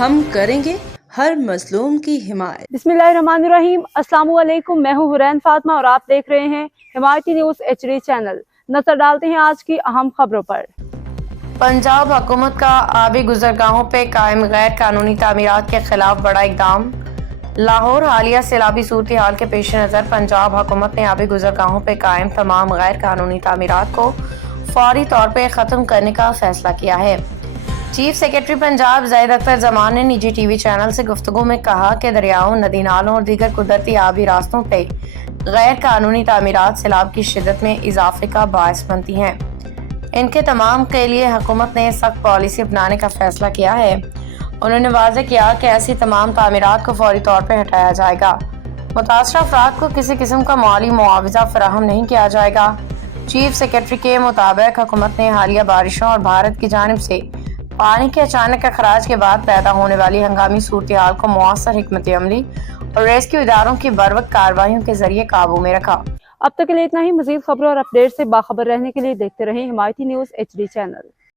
ہم کریں گے ہر مظلوم کی حمایت۔ बिस्मिल्लाहिर्रहमानिर्रहीम। अस्सलामु अलैकुम। मैं हूँ हुरैन फातिमा और आप देख रहे हैं हिमायती न्यूज़ HD चैनल। नजर डालते हैं आज की अहम खबरों पर। पंजाब हुकूमत का आबी गुजरगाहों पे कायम गैर कानूनी तामीरात के खिलाफ बड़ा इकदाम। लाहौर हालिया सैलाबी सूरत हाल के पेश नज़र पंजाब हुकूमत ने आबी गुजरगाहों पे कायम तमाम गैर कानूनी तामीरात को फौरी तौर पर ख़त्म करने का फैसला किया है। चीफ सेक्रेटरी पंजाब ज़ैद अख्तर ज़मान ने निजी टीवी चैनल से गुफ्तगू में कहा कि दरियाओं, नदी नालों और दीगर कुदरती आबी रास्तों पे गैर कानूनी तामीरात सैलाब की शिद्दत में इजाफे का बायस बनती हैं। इनके तमाम के लिए हुकूमत ने सख्त पॉलिसी अपनाने का फैसला किया है। उन्होंने वाज़ेह किया कि ऐसी तमाम तामीरात को फौरी तौर पर हटाया जाएगा। मुतासरा अफराद को किसी किस्म का माली मुआवजा फराहम नहीं किया जाएगा। चीफ सेक्रेटरी के मुताबिक हुकूमत ने हालिया बारिशों और भारत की जानिब से पानी के अचानक अखराज के बाद पैदा होने वाली हंगामी सूरत हाल को मुअस्सर हिकमत अमली और रेस्क्यू इदारों की बरवक्त कार्रवाइयों के जरिए काबू में रखा। अब तक के लिए इतना ही। मजीद खबरों और अपडेट से बाखबर रहने के लिए देखते रहें हिमायती न्यूज़ HD चैनल।